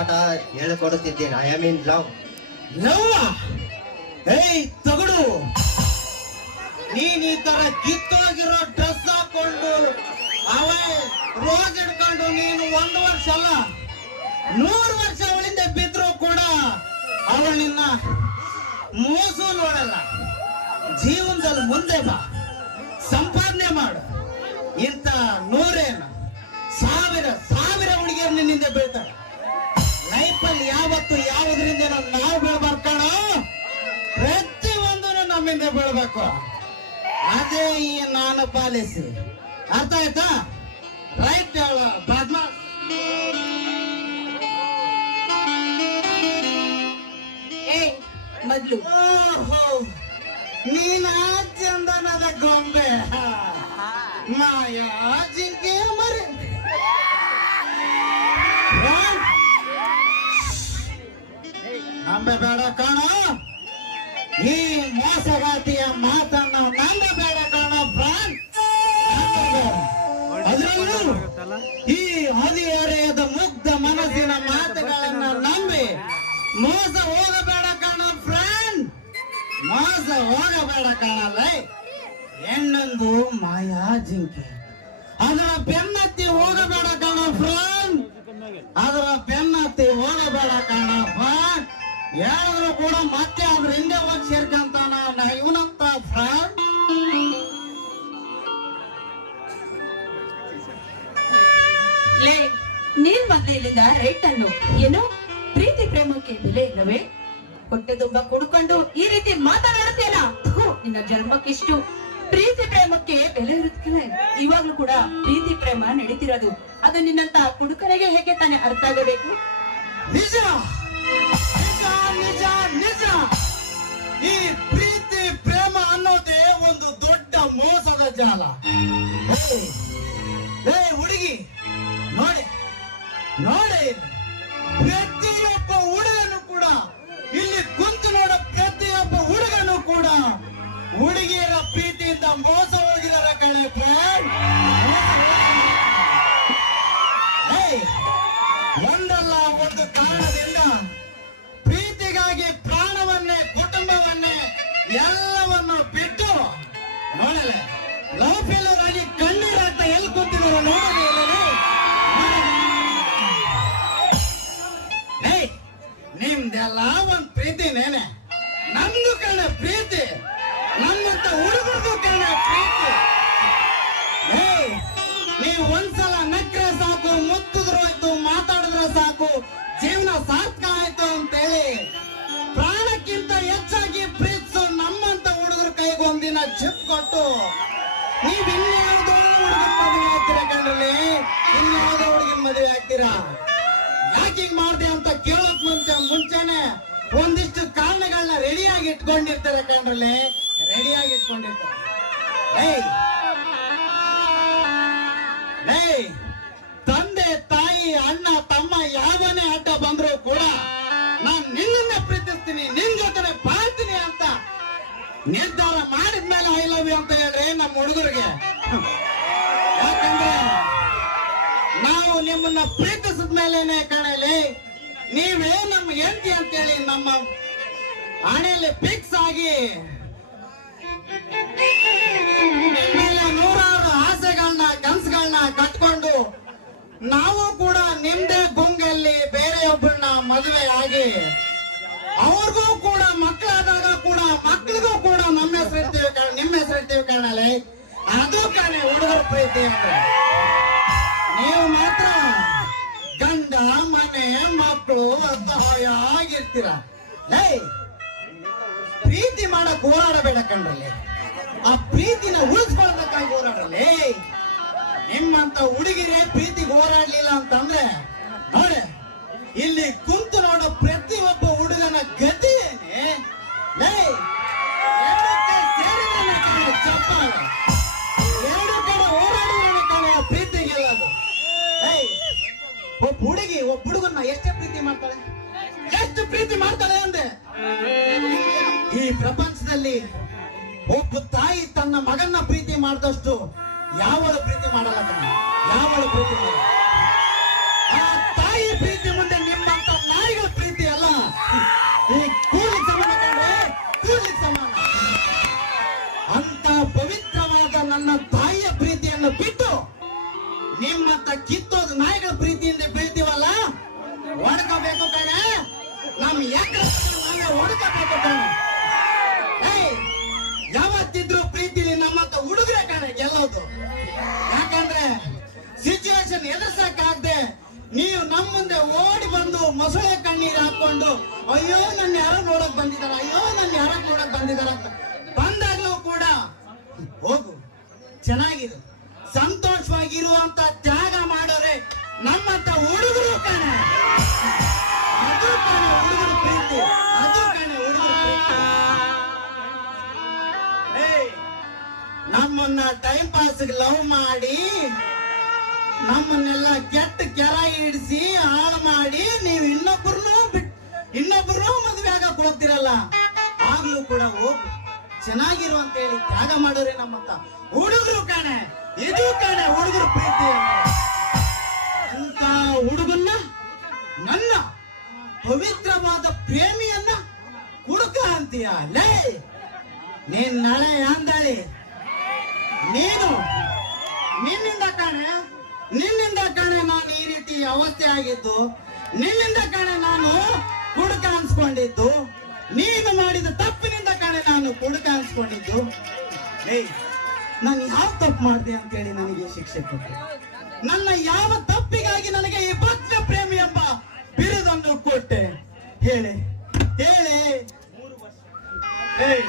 ಪಾಠ ಹೇಳಿಕೊಡುತ್ತಿದ್ದೇನೆ. I am in love love ಏಯ್, ತಗಡು! ನೀನ್ ಈ ತರ ಕಿತ್ತೋಗಿರೋ ಡ್ರೆಸ್ ಹಾಕೊಂಡು, ಅವೇ ರೋಸ್ ಇಟ್ಕೊಂಡು ನೀನು ಒಂದು ವರ್ಷ ಅಲ್ಲ, ನೂರು ವರ್ಷ ಅವಳಿಂದ ಬಿದ್ರು ಕೂಡ ಅವಳು ನಿನ್ನ ಮೋಸು ನೋಡಲ್ಲ. ಜೀವನದಲ್ಲಿ ಮುಂದೆ ಬಾ. ಸಂಪಾದನೆ ಮಾಡು. ಇಂತ ನೂರೇನು ಸಾವಿರ ಸಾವಿರ ಹುಡುಗಿಯರು ನಿನ್ನಿಂದ ಬೀಳ್ತಾರೆ. ಲೈಫಲ್ಲಿ ಯಾವತ್ತು ಯಾವುದರಿಂದ ನಾವು ಬೀಳ್ಬಾರ್ದು ಪ್ರತಿ ಪ್ರತಿಯೊಂದು ನಮ್ಮಿಂದ ಬೀಳ್ಬೇಕು. ಅದೇ ಈ ನಾನು ಪಾಲಿಸಿ. ಅರ್ಥ ಆಯ್ತಾ? ರೈಟ್ ಬದ್ಮ ಮೊದ್ಲು. ಓಹೋ ನೀನ ಚಂದನದ ಗೊಂಬೆ ಮಾಯಾ ನಂಬೆ ಬೇಡ ಕಾಣೋ. ಈ ಮೋಸಗಾತಿಯ ಮಾತನ್ನ ನಂಬಬೇಡ ಕಾಣ ಅದರಲ್ಲೂ ಈ ಹದಿಹರೆಯದ ಮುಗ್ಧ ಮನಸ್ಸಿನ ಮಾತುಗಳನ್ನ ನಂಬಿ ಮೋಸ ಹೋಗಬೇಡ ಕಾಣ ಫ್ರೆಂಡ್ ಮೋಸ ಹೋಗಬೇಡ ಕಾಣಲ್ಲ ಹೆಣ್ಣೊಂದು ಮಾಯಾ ಜಿಂಕೆ. ಅದರ ಬೆನ್ನತ್ತಿ ಹೋಗಬೇಡ ಕಾಣ ಫ್ರೆಂಡ್ ಅದರ ಬೆನ್ನತ್ತಿ ಹೇಳಿದ್ರು ಕೂಡ ಮತ್ತೆ ಅದ್ರ ಹಿಂದೆ ಹೋಗಿ ಸೇರ್ಕಂತಾನ ಇವನಂತ ಫ್ರಾಡ್. ಲೇ ನೀನ್ ಮೊದ್ಲು ಇಲ್ಲಿಂದ ರೈಟ್ ಅನ್ನು. ಏನು? ಪ್ರೀತಿ ಪ್ರೇಮಕ್ಕೆ ಬೆಲೆ ಇಲ್ಲವೇ? ಹೊಟ್ಟೆ ತುಂಬ ಕುಡ್ಕೊಂಡು ಈ ರೀತಿ ಮಾತನಾಡುತ್ತೇನ ನಿನ್ನ ಜನ್ಮಕ್ಕಿಷ್ಟು ಪ್ರೀತಿ ಪ್ರೇಮಕ್ಕೆ ಬೆಲೆ ಇರುತ್ತಲ್ಲ? ಇವಾಗ್ಲೂ ಕೂಡ ಪ್ರೀತಿ ಪ್ರೇಮ ನಡೀತಿರೋದು. ಅದು ನಿನ್ನಂತ ಕುಡುಕನಿಗೆ ಹೇಗೆ ತಾನೇ ಅರ್ಥ ಆಗಬೇಕು? ನಿಜ. ನಿಜ ನಿಜ ಈ ಪ್ರೀತಿ, ಪ್ರೇಮ ಅನ್ನೋದೇ ಒಂದು ದೊಡ್ಡ ಮೋಸದ ಜಾಲ. ಏಯ್ ಹುಡುಗಿ, ನೋಡಿ ನೋಡಿ. ಪ್ರತಿಯೊಬ್ಬ ಹುಡುಗನು ಕೂಡ, ಇಲ್ಲಿ ಕುಂತು ನೋಡೋ ಪ್ರತಿಯೊಬ್ಬ ಹುಡುಗನು ಕೂಡ ಹುಡುಗಿಯರ ಪ್ರೀತಿಯಿಂದ ಮೋಸ ಹೋಗಿದಾರೆ ಕಣೆ friend. ಎಲ್ಲವನ್ನು ಬಿಟ್ಟು ನೋಡಲೆ ಲವ್ ಫೇಲರ್ ಆಗಿ ಕಣ್ಣೀರಾಗ್ತಾ ಎಲ್ಲಿ ಕೂತಿದ್ರು ನೋಡೋದು ನಿಮ್ದೆಲ್ಲ ಒಂದ್ ಪ್ರೀತಿನೇನೆ ನಮ್ದು ಕಣ ಪ್ರೀತಿ. ನಮ್ಮಂತ ಹುಡುಗರದು ಇನ್ಯಾವುದೋ ಮದುವೆ ಆಗ್ತೀರಾ? ಯಾಕೆ ಹಿಂಗ್ ಮಾಡ್ದೆ ಅಂತ ಕೇಳೋಕ್ ಮುಂಚೆ ಮುಂಚೆನೆ ಒಂದಿಷ್ಟು ಕಾರಣಗಳನ್ನ ರೆಡಿಯಾಗಿ ಇಟ್ಕೊಂಡಿರ್ತಾರೆ ಕಣ್ರಲ್ಲಿ. ರೆಡಿಯಾಗಿ ಇಟ್ಕೊಂಡಿರ್ತಾರೆ. ತಂದೆ, ತಾಯಿ, ಅಣ್ಣ, ತಮ್ಮ ಯಾವನೇ ಅಡ್ಡ ಬಂದ್ರು ಕೂಡ ನಾನ್ ನಿನ್ನನ್ನೇ ಪ್ರೀತಿಸ್ತೀನಿ, ನಿನ್ ಜೊತೆ ಬಾಳ್ತೀನಿ ಅಂತ ನಿರ್ಧಾರ ಮಾಡಿದ್ಮೇಲೆ ಐ ಲವ್ ಯು ಅಂತ ಹೇಳ್ರಿ ನಮ್ಮ ಹುಡುಗರಿಗೆ ಯಾಕಂದ್ರೆ ನಾವು ನಿಮ್ಮನ್ನ ಪ್ರೀತಿಸಿದ ಮೇಲೇನೆ ಕಣಲಿ, ನೀವೇ ನಮ್ಮ ಹೆಂಡತಿ ಅಂತೇಳಿ ನಮ್ಮ ಹಣೆಯಲ್ಲಿ ಫಿಕ್ಸ್ ಆಗಿ ನೂರಾರು ಆಸೆಗಳನ್ನ ಕನಸುಗಳನ್ನ ಕಟ್ಕೊಂಡು ನಾವು ಕೂಡ ನಿಮ್ದೇ ಗುಂಗಲ್ಲಿ ಬೇರೆಯೊಬ್ಬರನ್ನ ಮದುವೆ ಆಗಿ, ಅವ್ರಿಗೂ ಕೂಡ ಮಕ್ಕಳಾದಾಗ ಕೂಡ, ಮಕ್ಕಳಿಗೂ ಕೂಡ ನಮ್ಮ ಹೆಸರು ಇರ್ತೀವಿ ನಿಮ್ಮ ಹೆಸರು ಇರ್ತೀವಿ ಕಾಣಲೆ. ಅದು ಕಣೆ ಹುಡುಗರ ಪ್ರೀತಿ ಅಂದ್ರೆ. ಆಗಿರ್ತೀರ ಏಯ್ ಪ್ರೀತಿ ಮಾಡಕ್ ಹೋರಾಡಬೇಡ ಕಣ್ರಲ್ಲಿ. ಆ ಪ್ರೀತಿನ ಉಳಿಸ್ಕೊಳ್ಬೇಕಾಗಿ ಹೋರಾಡಲಿ ನಿಮ್ಮಂತ ಹುಡುಗಿರೇ ಪ್ರೀತಿಗೆ ಹೋರಾಡ್ಲಿಲ್ಲ ಅಂತಂದ್ರೆ ನೋಡಿ ಇಲ್ಲಿ ಕುಂತು ನೋಡೋ ಪ್ರತಿಯೊಬ್ಬ ಹುಡುಗನ ಗತಿ ಲೇ, ಎರಡು ಕಡೆ ಹೋರಾಡಿದ್ರೆ ಕಣೆ ಆ ಪ್ರೀತಿ ಗೆಲ್ಲೋದು ಏಯ್, ಒಬ್ಬ ಹುಡುಗಿ ಒಬ್ಬ ಹುಡುಗನ್ನ ಎಷ್ಟೇ ಪ್ರೀತಿ ಮಾಡ್ತಾಳೆ? ಎಷ್ಟು ಪ್ರೀತಿ ಮಾಡ್ತಾರೆ ಅಂದೆ. ಈ ಪ್ರಪಂಚದಲ್ಲಿ ಒಬ್ಬ ತಾಯಿ ತನ್ನ ಮಗನ್ನ ಪ್ರೀತಿ ಮಾಡಿದಷ್ಟು ಯಾವಳು ಪ್ರೀತಿ ಮಾಡಲ್ಲ ಕಣ. ಯಾವಳು ಪ್ರೀತಿ ಮಾಡಲ್ಲ. ಆ ತಾಯಿ ಪ್ರೀತಿ ಮುಂದೆ ನಿಮ್ಮಂತ ನಾಯಿಗಳ ಪ್ರೀತಿ ಅಲ್ಲ. ಈ ಕೂಲಿ ಸಮಾನ ಕೂಲಿ ಸಮಾನ. ಅಂತ ಪವಿತ್ರವಾದ ನನ್ನ ತಾಯಿಯ ಪ್ರೀತಿಯನ್ನು ಬಿಟ್ಟು ನಿಮ್ಮಂತ ಕಿತ್ತು ಯಾವತ್ತಿದ್ರು ಪ್ರೀತಿಲಿ ನಮ್ಮಂತ ಹುಡುಗರೇ ಕಾಣ ಗೆಲ್ಲೋದು. ಯಾಕಂದ್ರೆ ಸಿಚುವೇಶನ್ ಆಗದೆ ನೀವು ನಮ್ಮ ಮುಂದೆ ಓಡಿ ಬಂದು ಮೊಸಳೆ ಕಣ್ಣೀರು ಹಾಕೊಂಡು ಅಯ್ಯೋ, ನನ್ನ ಯಾರೋ ನೋಡಕ್ ಬಂದಿದಾರ ಅಯ್ಯೋ ನಮ್ಮನ್ನ ಟೈಮ್ ಪಾಸ್ ಲವ್ ಮಾಡಿ, ನಮ್ಮನ್ನೆಲ್ಲ ಕೆಟ್ಟ ಕೆರ ಹಿಡಿಸಿ, ಹಾಳು ಮಾಡಿ, ನೀವು ಇನ್ನೊಬ್ರು ಬಿಟ್ ಇನ್ನೊಬ್ಬರನ್ನೂ ಮದುವೆ ಆಗಕ್ ಹೋಗ್ತಿರಲ್ಲ, ಆಗ್ಲೂ ಕೂಡ ಹೋಗು. ಚೆನ್ನಾಗಿರು ಅಂತ ಹೇಳಿ ತ್ಯಾಗ ಮಾಡೋರಿ ನಮ್ಮಂತ ಹುಡುಗರು ಕಾಣೆ, ಇದು ಕಾಣೆ ಹುಡುಗರು ಪ್ರೀತಿ ಅಂತ ಹುಡುಗನ್ನ? ನನ್ನ ಪವಿತ್ರವಾದ ಪ್ರೇಮಿಯನ್ನ ಹುಡುಕ ಅಂತೀಯ? ಲೇ, ನೀನ್ ನಾಳೆ ಅಂದಾಳಿ. ನೀನು ನಿನ್ನಿಂದ ಕಾಣೆ, ನಿನ್ನಿಂದ ಕಣೆ ನಾನು ಈ ರೀತಿ ಅವಸ್ಥೆ ಆಗಿದ್ದು, ನಿನ್ನಿಂದ ಕಾಣೆ ನಾನು ಕುಡುಕ ಅನ್ಸ್ಕೊಂಡಿದ್ದು, ನೀನು ಮಾಡಿದ ತಪ್ಪಿನಿಂದ ಕಣೆ ನಾನು ಕುಡುಕ ಅನ್ಸ್ಕೊಂಡಿದ್ದು. ಏಯ್, ನಾನು ಯಾವ ತಪ್ಪು ಮಾಡಿದೆ ಅಂತೇಳಿ ನನಗೆ ಶಿಕ್ಷೆ ಕೊಟ್ಟು ನನ್ನ ಯಾವ ತಪ್ಪಿಗಾಗಿ ನನಗೆ ಈ ಭಕ್ತ ಪ್ರೇಮಿ ಎಂಬ ಬಿರುದನ್ನು ಕೊಟ್ಟೆ. ಹೇಳಿ ಹೇಳಿ. ಏಯ್